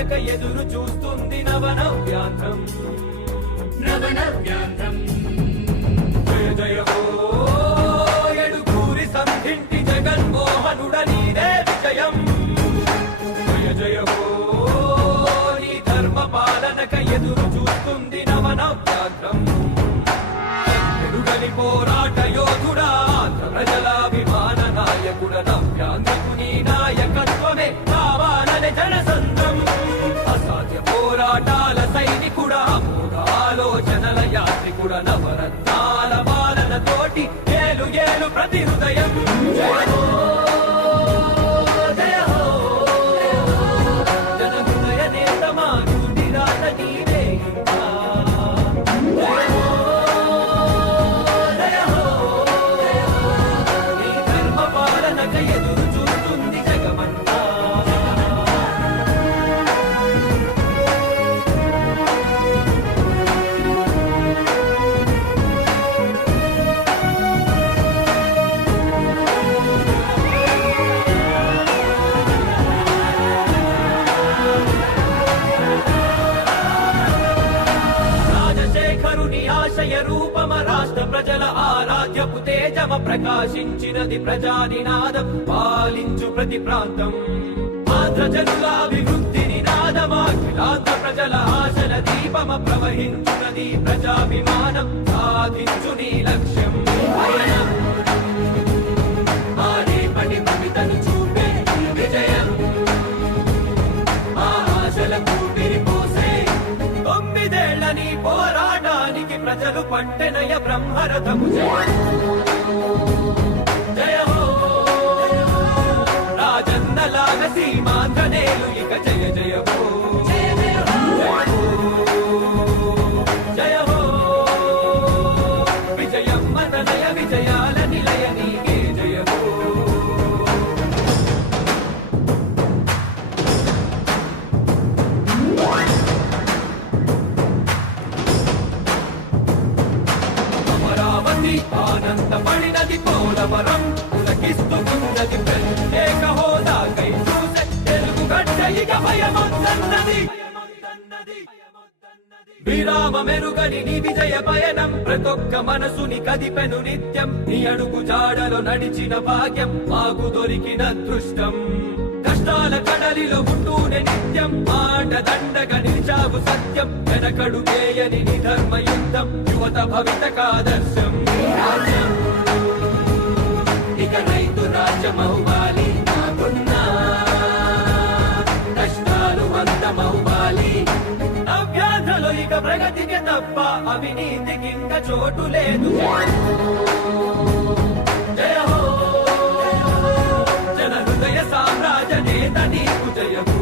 పాలనక ఎదురు చూస్తుంది నవనవ్యాంధ్రం. జయ జయ హో ఎడుగూరి సంధింటి జగన్మోహనుడ నీదే విజయం. జయ జయ హో నీ ధర్మ పాలనక ఎదురు చూస్తుంది నవనవ్యాంధ్రం. ఎడుగలి పోరాట యోధుడా ఆంధ్ర ప్రజలాభిమాన నాయకుడ నవ్యాంధ్రకు నీ నాయకత్వమే కావాలనే జనసంద్రం. అసాధ్య పోరాటాల సైనికుడ అమోఘ ఆలోచనల యాత్రికుడ నవరత్నాల పాలన తోటి ఏలు ఏలు ప్రతి హృదయం. జయ హో జయ హో జన హృదయ నేత మా నూటి రాత నీవే ఇంకా. జయ హో జయ హో నీ ధర్మ పాలనక ఎదురు చూస్తుంది జగమంతా. రాజశేఖరుని ఆశయ రూపమ రాష్ట్ర ప్రజల ఆరాధ్యపు తేజమ ప్రకాశించినది ప్రజానినాదం పాలించు ప్రతి ప్రాంతం. ఆంధ్ర జనుల అభివృద్ధి నినాదం అఖిలాంధ్ర ప్రజల ఆశల దీపమ ప్రవహించునది ప్రజాభిమానం సాధించు నీ లక్ష్యం. ఆరేపటి భవితను చూపే విజయం ఆశలకు విరిపోసే. 9 ఏళ్ల నీ పోరాటానికి ప్రజలు పట్టెనయ బ్రహ్మరథము. జయ హో రాజన్నలాగ సీమాంధ్ర నేలు ఇక జయ జయ హో. జయ హో విజయమ్మ తనయ విజయాల నిలయ నీకే జయ హో. అమరావతి ఆనందపడినది పోలవరం పులకిస్తూ ఉన్నది ప్రత్యేక హోదాకై చూసే తెలుగు గడ్డ ఇక భయమొద్దన్నది. విరామ మెరుగని నీ విజయ పయనం ప్రతొక్క మనసుని కదిపెను నిత్యం. నీ అడుగు జాడలో నడిచిన భాగ్యం మాకు దొరికిన అదృష్టం. కష్టాల కడలిలో ఉంటూనే నిత్యం మాట దండగా నిలిచావు సత్యం. వెనకడు చేయని నీ ధర్మ యుద్ధం యువత భవితకాదర్శం. రాజ్యం ఇక రైతు రాజ్యమవ్వాలి నాకున్నా కష్టాలు అంతమవ్వాలి. నవ్యాంధ్రలో ఇక ప్రగతికి తప్ప అవినీతికి ఇంకా చోటు లేదు. జయ హో జన హృదయ సామ్రాజ్య నేత నీకు జయ హో.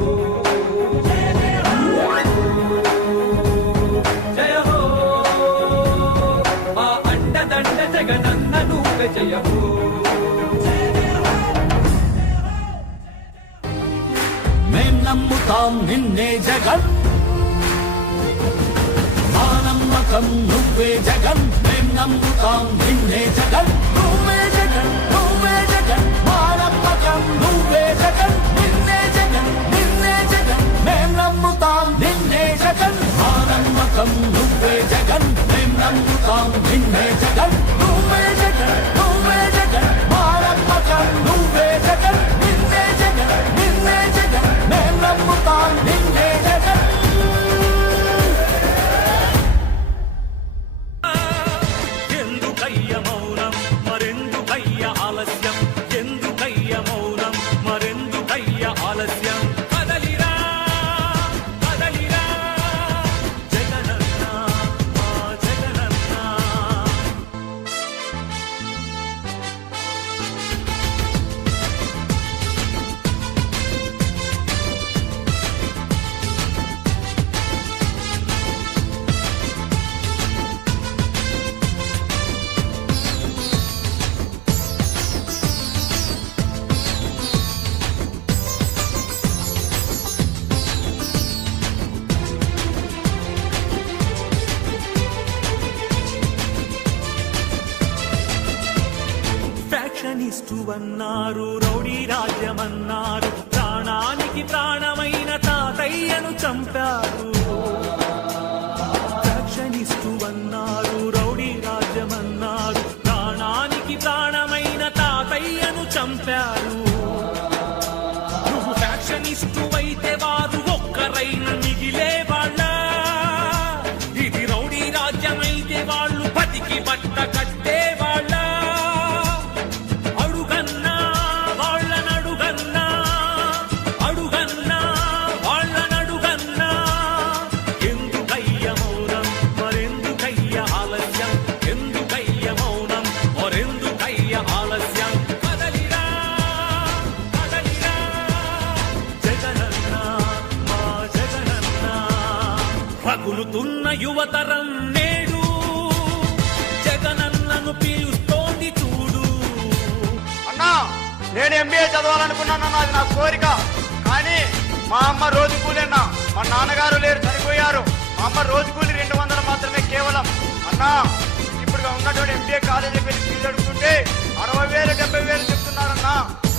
జయ హో మా అండదండ జగనన్న నువ్వే జయ హో. మేం నమ్ముతాం నిన్నే జగన్, మా నమ్మకం నువ్వే జగన్. మేం నమ్ముతాం నిన్నే జగన్, నువ్వే జగన్, నువ్వే జగన్. మా నమ్మకం నువ్వే జగన్, నిన్నే జగన్, నిన్నే జగన్. మేం నమ్ముతాం నిన్నే జగన్, మా నమ్మకం నువ్వే జగన్. మేం నమ్ముతాం నిన్నే జగన్, నువ్వే జగన్, నువ్వే జగన్. మా నమ్మకం నువ్వే జగన్, నిన్నే జగన్, నిన్నే జగన్. మేం నమ్ముతాం నిన్నే జగన్. ఎందుకయ్య మౌనం మరెందుకయ్య ఆలస్యం, ఎందుకయ్య మౌనం మరెందుకయ్య ఆలస్యం. కదలిరా కదలిరా జగనన్న మా జగనన్న. ఫ్యాక్షనిస్టు అన్నారు, రౌడీ రాజ్యమన్నారు, ప్రాణానికి ప్రాణానికి ప్రాణమైన తాతయ్యను చంపారు. ఫ్యాక్షనిస్టు అన్నారు, రౌడీ రాజ్యమన్నారు, ప్రాణానికి ప్రాణమైన తాతయ్యను చంపారు. నువ్వు ఫ్యాక్షనిస్టు అయితే వారు ఒక్కరైనా మిగిలే వాళ్ళ. ఇది రౌడీ రాజ్యమైతే వాళ్ళు బతికి బట్ట కట్టే వాళ్ళ. అడుగన్నా వాళ్ళనడుగన్నా, అడుగన్నా వాళ్ళనడుగన్నా. ఎందుకయ్య మౌనం మరెందుకయ్య ఆలస్యం, ఎందుకయ్య మౌనం మరెందుకయ్య ఆలస్యం. కదలిరా కదలిరా జగనన్న మా జగనన్న. రగులుతున్న యువతరం నేడు జగనన్నను పిలుస్తోంది చూడు. అన్నా నేను ఎంబీఏ చదవాలనుకున్నానన్నా, అది నా కోరిక. కానీ మా అమ్మ రోజు కూలి అన్నా, మా నాన్నగారు లేరు, చనిపోయారు. మా అమ్మ రోజు కూలి 200 మాత్రమే కేవలం. అన్నా ఇప్పుడు ఉన్నటువంటి ఎంబీఏ కాలేజీకి వెళ్ళి ఫీజు అడుగుతుంటే 60,000 70,000 చెప్తున్నారన్నా.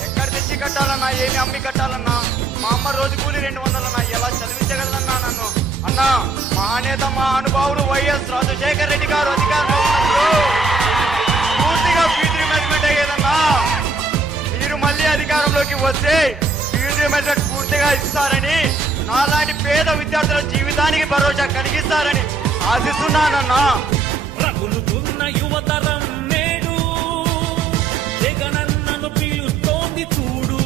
ఎక్కడ తెచ్చి కట్టాలన్నా, ఏమి అమ్మి కట్టాలన్నా? మా అమ్మ రోజు కూలి 200 అన్నా, ఎలా చదివించగలదన్నా నన్ను? అన్నా మహానేత మా అనుభావులు వైఎస్ రాజశేఖర రెడ్డి గారు అధికారంలో ఉన్నప్పుడు పూర్తిగా ఫీజు రిమెంట్మెంట్ అయ్యేదన్నా. మీరు మళ్ళీ అధికారంలోకి వస్తే ఫీజు రిమెంట్మెంట్ పూర్తిగా ఇస్తారని, నాలాంటి పేద విద్యార్థుల జీవితానికి భరోసా కలిగిస్తారని ఆశిస్తున్నానన్నా. రగులుతున్న యువతరం నేడు జగనన్నను పిలుస్తోంది చూడు.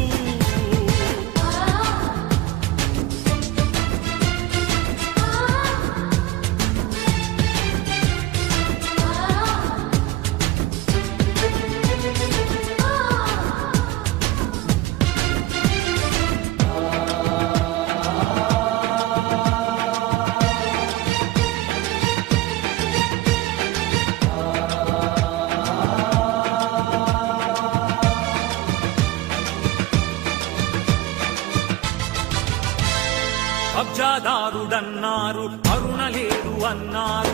కబ్జాదారుడన్నారు, కరుణ లేదు అన్నారు,